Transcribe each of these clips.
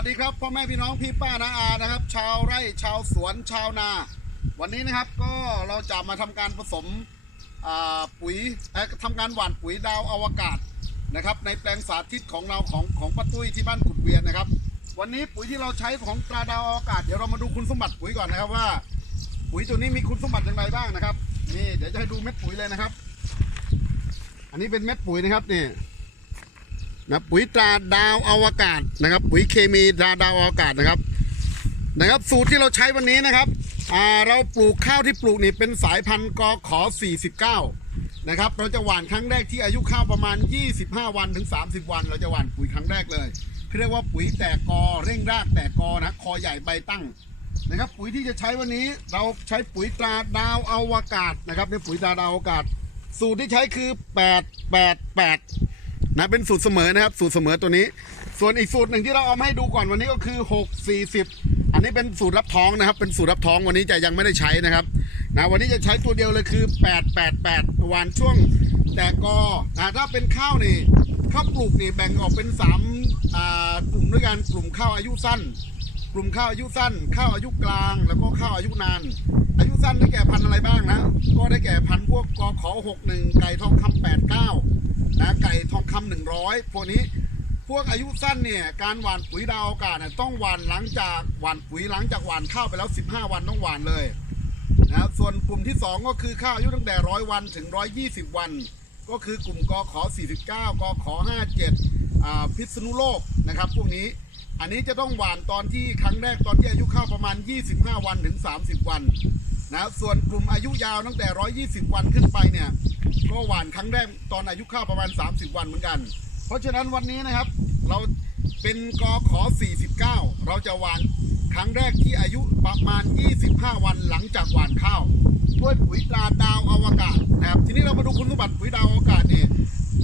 วัสดีครับพ่อแม่พี่น้องพี่ป้านาอานะครับ ชาวไร่ชาวสวนชาวนา วันนี้นะครับก็เราจะมาทำการผสมปุ๋ยเอ่อทำการหว่านปุ๋ยดาวอวกาศนะครับ ในแปลงสาธิตของเราของของป้าตุ้ยที่บ้านกุดเวียนนะครับ วันนี้ปุ๋ยที่เราใช้ของตราดาวอวกาศเดี๋ยวเรามาดูคุณสมบัติปุ๋ยก่อนนะครับว่า ปุ๋ยตัวนี้มีคุณสมบัติอย่างไรบ้างนะครับนี่เดี๋ยวจะให้ดูเม็ดปุ๋ยเลยนะครับ อันนี้เป็นเม็ดปุ๋ยนะครับนี่ นะปุ๋ยตราดาวอวกาศนะครับ ปุ๋ยเคมีตราดาวอวกาศนะครับนะครับ สูตรที่เราใช้วันนี้นะครับเราปลูกข้าวที่ปลูกนี่เป็นสายพันธุ์กขอ 49 นะครับ เราจะหว่านครั้งแรกที่อายุข้าวประมาณ 25 วันถึง 30 วัน เราจะหว่านปุ๋ยครั้งแรกเลยเรียกว่าปุ๋ยแตกกอเร่งรากแตกกอนะคอใหญ่ใบตั้งนะครับ ปุ๋ยที่จะใช้วันนี้เราใช้ปุ๋ยตราดาวอวกาศนะครับเป็นปุ๋ยตราดาวอวกาศ สูตรที่ใช้คือ 888 นะเป็นสูตรเสมอนะครับ สูตรเสมอตัวนี้ ส่วนอีกสูตรหนึ่งที่เราเอามาให้ดูก่อนวันนี้ก็คือ 6 40 อันนี้เป็นสูตรรับท้องนะครับ เป็นสูตรรับท้องวันนี้จะยังไม่ได้ใช้นะครับนะวันนี้จะใช้ตัวเดียวเลยคือ 888วันช่วงแต่กอนะถ้าเป็นข้าวนี่ข้าวปลูกนี่แบ่งออกเป็น3อ่ากลุ่มด้วยกันกลุ่มข้าวอายุสั้น กลุ่มข้าวอายุสั้น ข้าวอายุกลาง แล้วก็ข้าวอายุนาน อายุสั้นได้แก่พันธุ์อะไรบ้างนะ ก็ได้แก่พัน วกกขอ61ไก่ทองคำ89นะไก่ทองคำหนึ่งร้อยพวกนี้พวกอายุสั้นเนี่ยการหว่านปุ๋ยดาวอากาศเนี่ยต้องหว่านหลังจากหว่านปุ๋ยหลังจากหว่านข้าวไปแล้ว 15 วันต้องหว่านเลยนะส่วนกลุ่มที่ 2 ก็คือข้าวอายุตั้งแต่ร้อยวันถึง 120 วัน ก็คือกลุ่มกอขอ49กอขอ57อ่าพิษณุโลกนะครับพวกนี้ อันนี้จะต้องหว่านตอนที่ครั้งแรกตอนที่อายุข้าวประมาณ 25 วันถึง 30 วันนะส่วนกลุ่มอายุยาวตั้งแต่ 120 วันขึ้นไปเนี่ยก็หวานครั้งแรกตอนอายุข้าวประมาณ 30 วันเหมือนกัน เพราะฉะนั้นวันนี้นะครับเราเป็นกอขอ 49 เราจะหวานครั้งแรกที่อายุประมาณ 25 วันหลังจากหวานข้าวด้วยปุ๋ยตราดาวอวกาศนะครับทีนี้เรามาดูคุณสมบัติปุ๋ยดาวอวกาศเนี่ย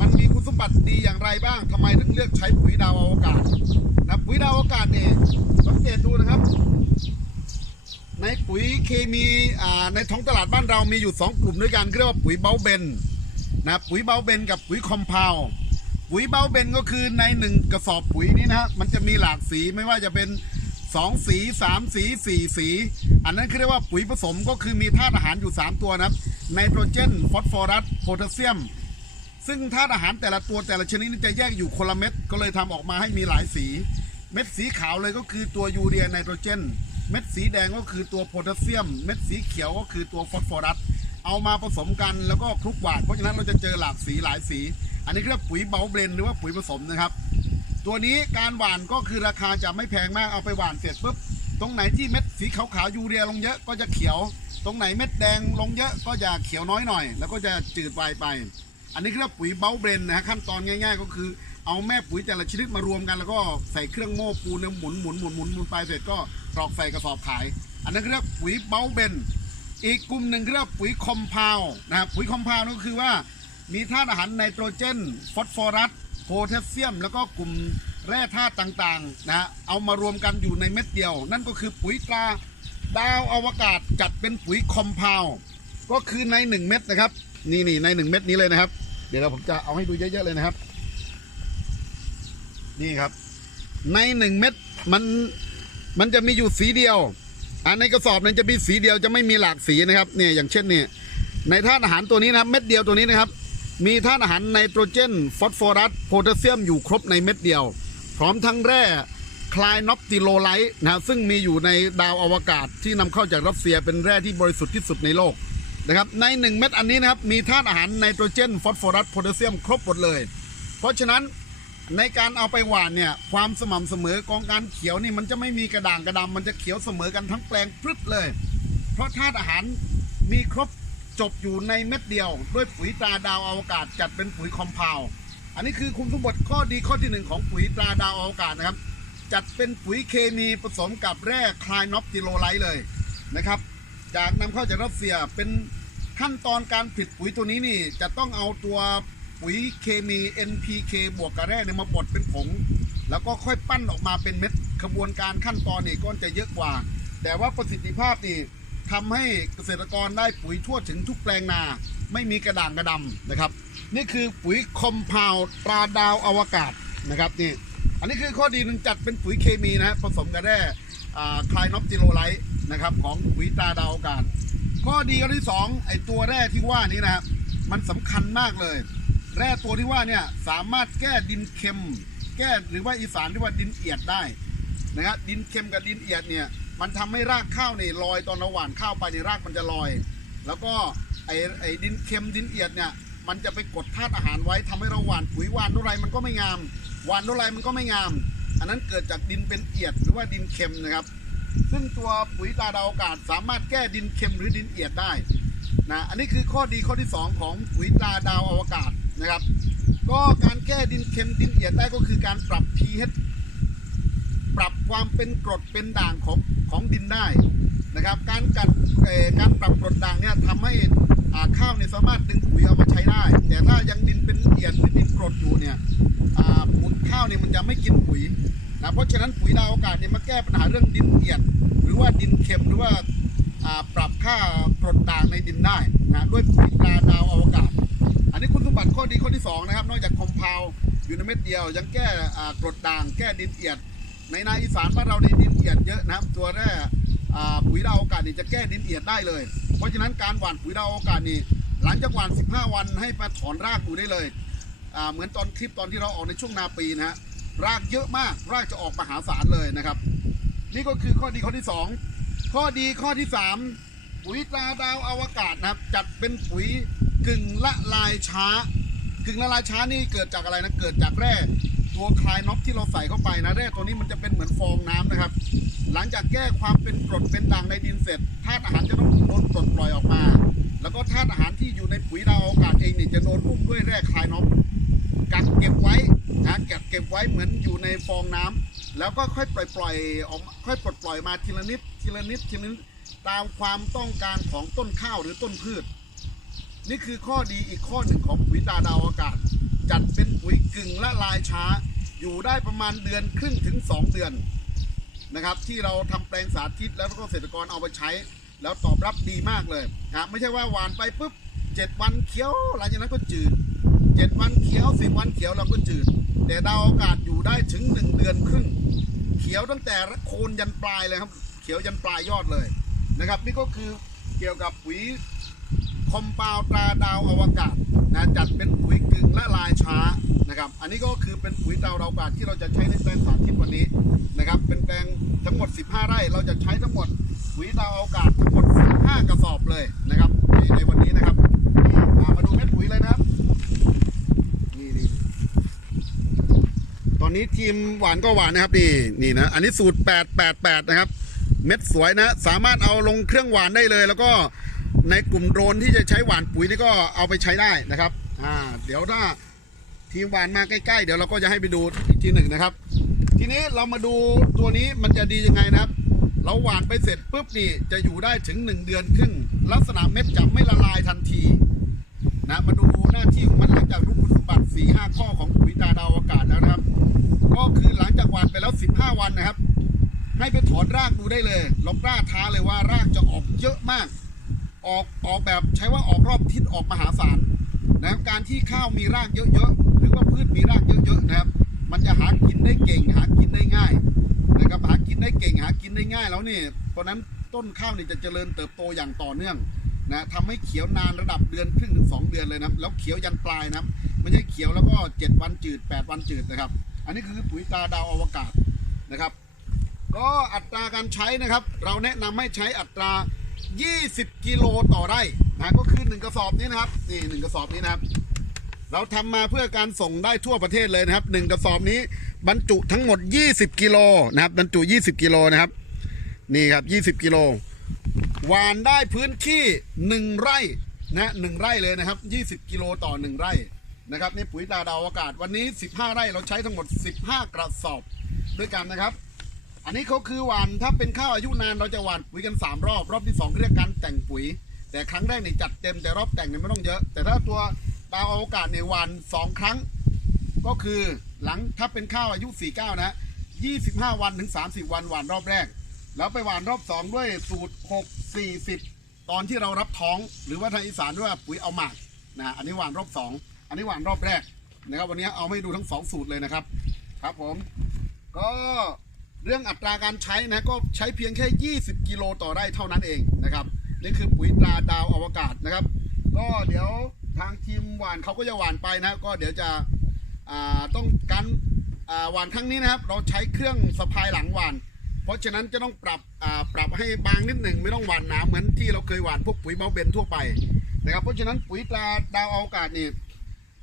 มันมีคุณสมบัติดีอย่างไรบ้างทำไมถึงเลือกใช้ปุ๋ยดาวอวกาศ นะปุ๋ยดาวอวกาศเนี่ยสังเกตดูนะครับ ในปุ๋ยเคมีอ่าในท้องตลาดบ้านเรามีอยู่ 2 กลุ่มด้วยกันเรียกว่าปุ๋ยเบาเบนนะปุ๋ยเบาเบนกับปุ๋ยคอมเพลปุ๋ยเบาเบนก็คือในหนึ่งกระสอบปุ๋ยนี้นะมันจะมีหลากสีไม่ว่าจะเป็น2สี3สี4สี อันนั้นคือเรียกว่าปุ๋ยผสมก็คือมีธาตุอาหารอยู่ 3 ตัวนะครับไนโตรเจน ฟอสฟอรัส โพแทสเซียม ซึ่งธาตุอาหารแต่ละตัวแต่ละชนิดนี่จะแยกอยู่คนละเม็ดก็เลยทำออกมาให้มีหลายสี เม็ดสีขาวเลยก็คือตัวยูเรียไนโตรเจน เม็ดสีแดงก็คือตัวโพแทสเซียม เม็ดสีเขียวก็คือตัวฟอสฟอรัสเอามาผสมกันแล้วก็คลุกหวานเพราะฉะนั้นเราจะเจอหลากสีหลายสี อันนี้เรียกปุ๋ยเบาเบลนหรือว่าปุ๋ยผสมนะครับ ตัวนี้การหว่านก็คือราคาจะไม่แพงมากเอาไปหว่านเสร็จปุ๊บตรงไหนที่เม็ดสีขาวๆยูเรียลงเยอะก็จะเขียว ตรงไหนเม็ดแดงลงเยอะก็จะเขียวน้อยหน่อย แล้วก็จะจืดไวไป อันนี้เรียกปุ๋ยเบาเบรนนะฮะขั้นตอนง่ายๆ ก็คือเอาแม่ปุ๋ยแต่ละชนิดมารวมกันแล้วก็ใส่เครื่องโม้ปูนหมุนหมุนหมุนหมุนหมุนไปเสร็จก็กรอกใส่กระสอบขาย อันนั้นเรียกปุ๋ยเบาเบนอีกกลุ่มหนึ่งเรียกปุ๋ยคอมเพลนะครับปุ๋ยคอมเพลก็คือว่ามีธาตุอาหารไนโตรเจน ฟอสฟอรัสโพแทสเซียม แล้วก็กลุ่มแร่ธาตุต่างๆนะเอามารวมกันอยู่ในเม็ดเดียว นั่นก็คือปุ๋ยตราดาวอวกาศจัดเป็นปุ๋ยคอมเพลก็คือในหนึ่งเม็ดนะครับ นี่นี่ในหนึ่งเม็ดนี้เลยนะครับ ดี๋ยวเราผมจะเอาให้ดูเยอะๆเลยนะครับ นี่ครับ ในหนึ่งเม็ดมันมันจะมีอยู่สีเดียวอันในกระสอบนั้นจะมีสีเดียวจะไม่มีหลากสีนะครับเนี่ยอย่างเช่นเนี่ยในธาตุอาหารตัวนี้นะครับ เม็ดเดียวตัวนี้นะครับ มีธาตุอาหารไนโตรเจน ฟอสฟอรัสโพแทสเซียมอยู่ครบในเม็ดเดียว พร้อมทั้งแร่คลายนอปติโลไลท์นะซึ่งมีอยู่ในดาวอวกาศที่นำเข้าจากรัสเซียเป็นแร่ที่บริสุทธิ์ที่สุดในโลก นะครับใน 1 เม็ดอันนี้นะครับมีธาตุอาหารไนโตรเจนฟอสฟอรัสโพแทสเซียมครบหมดเลย เพราะฉะนั้นในการเอาไปหว่านเนี่ยความสม่ำเสมอของการเขียวนี่มันจะไม่มีกระด่างกระดำมันจะเขียวเสมอกันทั้งแปลงพรึดเลย เพราะธาตุอาหารมีครบจบอยู่ในเม็ดเดียว ด้วยปุ๋ยตราดาวอวกาศจัดเป็นปุ๋ยคอมเพลอันนี้คือคุณสมบัติข้อดีข้อที่หนึ่งของปุ๋ยตราดาวอวกาศนะครับ จัดเป็นปุ๋ยเคมีผสมกับแร่คลายน็อปติโลไลท์เลยนะครับ จากนำเข้าจากรัสเซียเป็น ขั้นตอนการผลิตปุ๋ยตัวนี้นี่จะต้องเอาตัวปุ๋ยเคมี NPK บวกกับแร่เนี่ยมาบดเป็นผง แล้วก็ค่อยปั้นออกมาเป็นเม็ดขบวนการขั้นตอนนี่ก็จะเยอะกว่า แต่ว่าประสิทธิภาพนี่ทำให้เกษตรกรได้ปุ๋ยทั่วถึงทุกแปลงนา ไม่มีกระด่างกระดำนะครับ นี่คือปุ๋ยคอมเพลตราดาวอวกาศนะครับนี่อันนี้คือข้อดีหนึ่งจัดเป็นปุ๋ยเคมีนะผสมกับแร่คลายน็อปจิโรไลท์นะครับของปุ๋ยตราดาวอากาศ ข้อดีข้อที่สองไอตัวแร่ที่ว่านี้นะครับมันสำคัญมากเลย แร่ตัวที่ว่าเนี่ยสามารถแก้ดินเค็ม แก้หรือว่าอีสานเรียกว่าดินเอียดได้นะครับดินเค็มกับดินเอียดเนี่ยมันทำให้รากข้าวเนี่ยลอยตอนเราหว่านข้าวไปในรากมันจะลอย แล้วก็ไอไอดินเค็มดินเอียดเนี่ยมันจะไปกดธาตุอาหารไว้ทำให้เราหว่านปุ๋ยหว่านเท่าไรมันก็ไม่งามหว่านเท่าไรมันก็ไม่งาม อันนั้นเกิดจากดินเป็นเอียดหรือว่าดินเค็มนะครับ ซึ่งตัวปุ๋ยตาดาวอากาศสามารถแก้ดินเค็มหรือดินเอียดได้นะอันนี้คือข้อดีข้อที่สองของปุ๋ยตาดาวอวกาศนะครับ ก็การแก้ดินเค็มดินเอียดได้ก็คือการปรับ pH ปรับความเป็นกรดเป็นด่างของของดินได้นะครับ การกัดการปรับกรดด่างเนี่ยทำให้อาข้าวเนี่ยสามารถดึงปุ๋ยเอามาใช้ได้ แต่ถ้ายังดินเป็นเอียดหรือดินกรดอยู่เนี่ยข้าวเนี่ยมันจะไม่กินปุ๋ย นะเพราะฉะนั้นปุ๋ยดาวอากาศเนี่ยมาแก้ปัญหาเรื่องดินเอียด หรือว่าดินเค็มหรือว่าาปรับค่ากรดด่างในดินได้นะด้วยปุ๋ยตราดาวอวกาศ อันนี้คุณสมบัติข้อดีข้อที่สองนะครับ นอกจากคอมเพลอยู่ในเม็ดเดียว ยังแก้กรดด่างแก้ดินเอียด ในนาอีสานบ้านเราในดินเอียดเยอะนะครับ ตัวแร่ปุ๋ยดาวอากาศนี่จะแก้ดินเอียดได้เลย เพราะฉะนั้นการหว่านปุ๋ยดาวอากาศนี่หลังจากหว่าน 15 วันให้มาถอนรากดูได้เลยเหมือนตอนคลิปตอนที่เราออกในช่วงนาปีนะฮะ รากเยอะมาก รากจะออกมหาศาลเลยนะครับ นี่ก็คือข้อดีข้อที่สองข้อดีข้อที่สามปุ๋ยตราดาวอวกาศนะครับ จัดเป็นปุ๋ยกึ่งละลายช้ากึ่งละลายช้านี่เกิดจากอะไรนะ เกิดจากแร่ตัวคลายน็อปที่เราใส่เข้าไปนะแร่ตัวนี้มันจะเป็นเหมือนฟองน้ำนะครับ หลังจากแก้ความเป็นกรดเป็นด่างในดินเสร็จธาตุอาหารจะต้องโดนปลดปล่อยออกมา แล้วก็ธาตุอาหารที่อยู่ในปุ๋ยดาวอากาศเองเนี่ยจะโดนอุ้มด้วยแร่คลายน็อปกักเก็บไว้ นะเก็บเก็บไว้เหมือนอยู่ในฟองน้ำแล้วก็ค่อยปล่อยปล่อยออกค่อยปลดปล่อยมาทีละนิดทีละนิดทีละนิดตามความต้องการของต้นข้าวหรือต้นพืช นี่คือข้อดีอีกข้อหนึ่งของปุ๋ยตาดาวอากาศ จัดเป็นปุ๋ยกึ่งละลายช้า อยู่ได้ประมาณเดือนครึ่งถึง 2 เดือนนะครับที่เราทำแปลงสาธิตแล้วก็เกษตรกรเอาไปใช้ แล้วตอบรับดีมากเลยนะไม่ใช่ว่าหวานไปปุ๊บ 7 วันเขี้ยวหลังจากนั้นก็จืด 7วันเขียว10วันเขียวเราก็จืด แต่ดาวอากาศอยู่ได้ถึง1เดือนครึ่ง เขียวตั้งแต่รโคนยันปลายเลยครับ เขียวยันปลายยอดเลยนะครับ นี่ก็คือเกี่ยวกับปุ๋ยคอมเปาวตราดาวอวกาศนะจัดเป็นปุ๋ยกึ่งละลายช้านะครับ อันนี้ก็คือเป็นปุ๋ยดาวอวกาศที่เราจะใช้ในแปลงสาธิตวันนี้นะครับ เป็นแปลงทั้งหมด 15 ไร่ เราจะใช้ทั้งหมดปุ๋ยดาวอวกาศทั้งหมด15กระสอบเลยนะครับในในวันนี้นะครับนี่อ่ามาดูเม็ดปุ๋ยเลยนะครับนี่นี่ตอ นี้ทีมหวานก็หวานนะครับนี่นี่นะอันนี้สูตร 888 นะครับ เม็ดสวยนะ สามารถเอาลงเครื่องหวานได้เลย แล้วก็ในกลุ่มโดรนที่จะใช้หวานปุ๋ยนี่ก็เอาไปใช้ได้นะครับอ่าเดี๋ยวถ้าทีมหวานมาใกล้ๆ เดี๋ยวเราก็จะให้ไปดูอีกทีหนึ่งนะครับ ทีนี้เรามาดูตัวนี้มันจะดียังไงนะครับ เราหวานไปเสร็จปุ๊บนี่จะอยู่ได้ถึง 1 เดือนครึ่งลักษณะเม็ดจะไม่ละลายทันทีนะมาดูหน้าที่ของมันหลังจากรู้คุณสมบัติ4 5ข้อของปุ๋ยตาดาวอากาศแล้วนะครับ ก็คือหลังจากหวานไปแล้ว 15 วันนะครับ ให้ไปถอนรากดูได้เลยเรากล้าท้าเลยว่ารากจะออกเยอะมาก ออกออกแบบใช้ว่าออกรอบทิศออกมหาศาลนะครับการที่ข้าวมีรากเยอะๆหรือว่าพืชมีรากเยอะๆนะครับ มันจะหากินได้เก่ง หากินได้ง่ายนะครับหากินได้เก่งหากินได้ง่ายแล้วนี่เพราะนั้นต้นข้าวนี่จะเจริญเติบโตอย่างต่อเนื่องนะทำให้เขียวนานระดับเดือนครึ่งถึงสองเดือนเลยนะแล้วเขียวยันปลายนะไม่ใช่เขียวแล้วก็เจ็ดวันจืดแปดวันจืดนะครับ อันนี้คือปุ๋ยตาดาวอวกาศนะครับ ก็อัตราการใช้นะครับ เราแนะนำให้ใช้อัตรา 20 กิโลต่อไร่นะก็คือ 1 กระสอบนี้นะครับนี่1กระสอบนี้นะครับ เราทำมาเพื่อการส่งได้ทั่วประเทศเลยนะครับ 1 กระสอบนี้บรรจุทั้งหมด 20 กิโลนะครับบรรจุ 20 กิโลนะครับนี่ครับ 20 กิโลหวานได้พื้นที่ 1 ไร่นะหนึ่งไร่เลยนะครับ 20 กิโลต่อ 1 ไร่ นะครับนี่ปุ๋ยตาดาวอากาศวันนี้ 15 ไร่เราใช้ทั้งหมด 15 กระสอบด้วยกันนะครับ อันนี้เขาคือหวานถ้าเป็นข้าวอายุนานเราจะหวานปุ๋ยกัน 3 รอบ รอบที่ 2 เรียกการแต่งปุ๋ย แต่ครั้งแรกนี่จัดเต็มแต่รอบแต่งเนี่ยไม่ต้องเยอะ แต่ถ้าตัวดาวอวกาศเนี่ยหวาน 2 ครั้ง ก็คือหลังถ้าเป็นข้าวอายุ 49 นะ 25 วันถึง 30 วันหวานรอบแรก แล้วไปหวานรอบ 2 ด้วยสูตร 6 40 ตอนที่เรารับท้อง หรือว่าทางอีสานด้วยว่าปุ๋ยเอาหมากนะอันนี้หวานรอบ2อั นนี้หวานรอบแรกนะครับ วันนี้เอาให้ดูทั้ง2สูตรเลยนะครับ ครับผม ก็เรื่องอัตราการใช้นะก็ใช้เพียงแค่ 20 กิโลต่อไร่เท่านั้นเองนะครับนี่คือปุ๋ยตราดาวอวกาศนะครับ ก็เดี๋ยวทางทีมหวานเขาก็จะหวานไปนะก็เดี๋ยวจะต้องการหวานครั้งนี้นะครับ เราใช้เครื่องสะพายหลังหวาน เพราะฉะนั้นจะต้องปรับปรับให้บางนิดหนึ่งไม่ต้องหวานหนาเหมือนที่เราเคยหวานพวกปุ๋ยเบาเบนทั่วไปนะครับเพราะฉะนั้นปุ๋ยตราดาวอวกาศนี่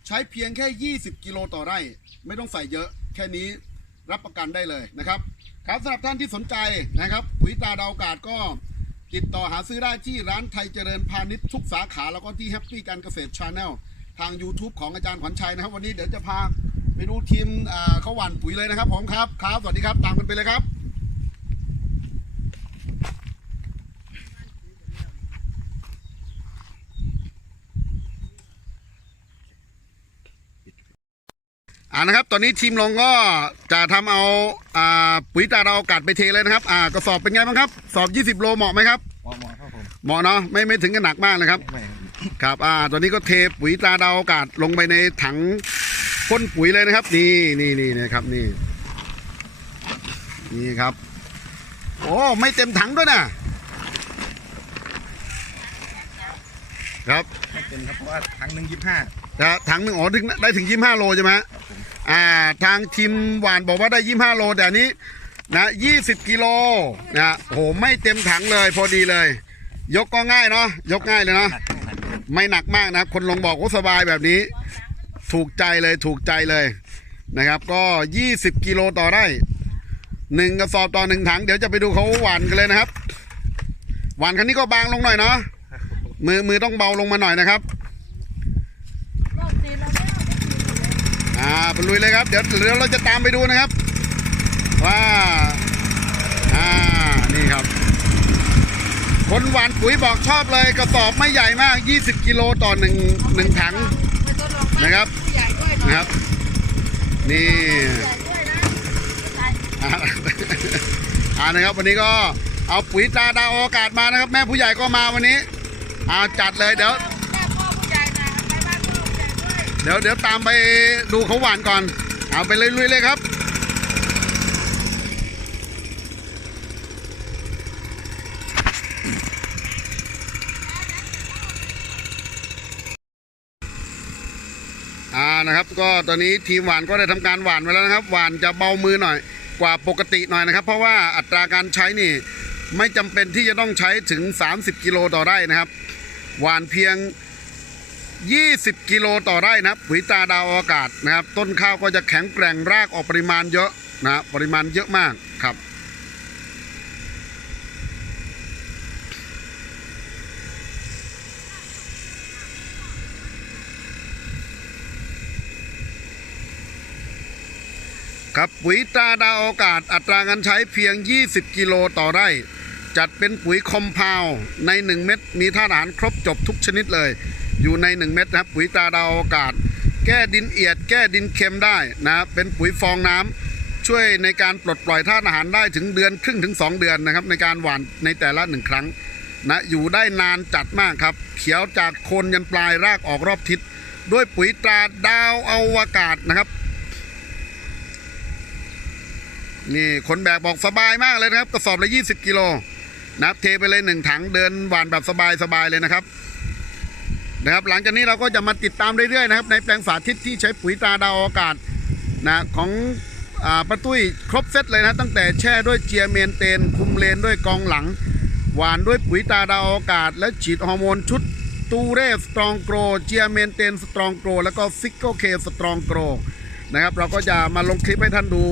ใช้เพียงแค่ 20 กิโลต่อไร่ ไม่ต้องใส่เยอะ แค่นี้รับประกันได้เลยนะครับ ครับสำหรับท่านที่สนใจนะครับปุ๋ยตาดาวกาศก็ติดต่อหาซื้อได้ที่ร้านไทยเจริญพาณิชย์ทุกสาขาแล้วก็ที่แฮปปี้การเกษตรชาแนลทาง YouTube ของอาจารย์ขวัญชัยนะครับ วันนี้เดี๋ยวจะพาไปดูทีมอ่าเขาหว่านปุ๋ยเลยนะครับผมครับครับ สวัสดีครับตามกันไปเลยครับ อ่านะครับ ตอนนี้ทีมลงก็จะทำเอาอ่าปุ๋ยตาเราวอากาศไปเทเลยนะครับ อ่ากระสอบเป็นไงบ้างครับ สอบ 20 โลเหมาะไหมครับมองมองครับผมเหมาะเนาะไม่ไม่ถึงกับหนักมากนะครับไม่ครับอ่าตอนนี้ก็เทปุ๋ยตาดาวอากาศลงไปในถังพ่นปุ๋ยเลยนะครับ นี่นี่นี่นะครับนี่ นี่ครับ โอ้ไม่เต็มถังด้วยนะครับไม่ เป็นครับเพราะว่าครั้งหนึ่งยี่สิบห้าแต่ถังหนึ่งอ๋อถึงได้ถึง25โลใช่ไหมฮะครับผมอ่าทางทีมหวานบอกว่าได้25โลแต่อันนี้นะ20กิโลนะโหไม่เต็มถังเลยพอดีเลย ยกก็ง่ายเนาะยกง่ายเลยเนาะหนักหนักไม่หนักมากนะครับ คนลงบอกว่าสบายแบบนี้ ถูกใจเลยถูกใจเลยนะครับ ก็20กิโลต่อไร่หนึ่งกระสอบต่อหนึ่งถัง เดี๋ยวจะไปดูเขาหวานกันเลยนะครับ หวานคันนี้ก็บางลงหน่อยเนาะ มือมือต้องเบาลงมาหน่อยนะครับอ่าไปลุยเลยครับ เดี๋ยวเดี๋ยวเราจะตามไปดูนะครับ ว่าอ่านี่ครับ คนหวานปุ๋ยบอกชอบเลยกระสอบไม่ใหญ่มาก 20 กิโลต่อหนึ่งหนึ่งถังนะครับนะครับ นี่อ่านะครับวันนี้ก็เอาปุ๋ยตาดาวอากาศมานะครับ แม่ผู้ใหญ่ก็มาวันนี้ อ่าจัดเลยเดี๋ยวเดี๋ยวเดี๋ยวตามไปดูเขาหวานก่อน เอาไปเลยลุยเลยครับอ่านะครับก็ตอนนี้ทีมหวานก็ได้ทำการหวานไปแล้วนะครับ หวานจะเบามือหน่อยกว่าปกติหน่อยนะครับ เพราะว่าอัตราการใช้นี่ ไม่จำเป็นที่จะต้องใช้ถึง 30 กิโลต่อไร่นะครับ หวานเพียง 20 กิโลต่อไร่นะปุ๋ยตาดาวอากาศนะครับ ต้นข้าวก็จะแข็งแกร่งรากออกปริมาณเยอะนะปริมาณเยอะมากครับครับปุ๋ยตาดาวอากาศอัตราการใช้เพียง 20 กิโลต่อไร่ จัดเป็นปุ๋ยคอมเพลใน 1 เม็ดมีธาตุอาหารครบจบทุกชนิดเลย อยู่ใน 1 เม็ดนะครับ ปุ๋ยตราดาวอากาศ แก้ดินเอียด แก้ดินเค็มได้นะครับเป็นปุ๋ยฟองน้ำช่วยในการปลดปล่อยธาตุอาหารได้ถึงเดือนครึ่งถึง 2 เดือนนะครับ ในการหว่านในแต่ละหนึ่งครั้งนะอยู่ได้นานจัดมากครับ เขียวจากโคนยันปลายรากออกรอบทิศ ด้วยปุ๋ยตราดาวอวกาศนะครับนี่คนแบกบอกสบายมากเลยนะครับ กระสอบละ 20 กิโล นะครับเทไปเลยหนึ่งถังเดินหวานแบบสบายๆเลยนะครับนะครับ หลังจากนี้เราก็จะมาติดตามเรื่อยๆนะครับ ในแปลงสาธิตที่ใช้ปุ๋ยตาดาวอากาศนะของอป้าตุ้ยครบเซตเลยนะ ตั้งแต่แช่ด้วยเจียเมนเตน คุมเลนด้วยกองหลัง หวานด้วยปุ๋ยตาดาวอากาศ และฉีดฮอร์โมนชุดตูเรสตรองโกรเจียเมนเตนสตรองโกรแล้วก็ซิกโกเคสตรองโกรนะครับ เราก็จะมาลงคลิปให้ท่านดู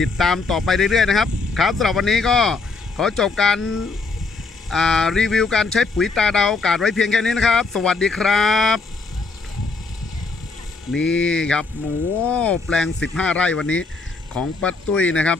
ติดตามต่อไปเรื่อยๆนะครับ ครับสำหรับวันนี้ก็ ขอจบการรีวิวการใช้ปุ๋ยตาดาวอากาศไว้เพียงแค่นี้นะครับ สวัสดีครับ นี่ครับโอ้แปลง 15 ไร่วันนี้ของป้าตุ้ยนะครับ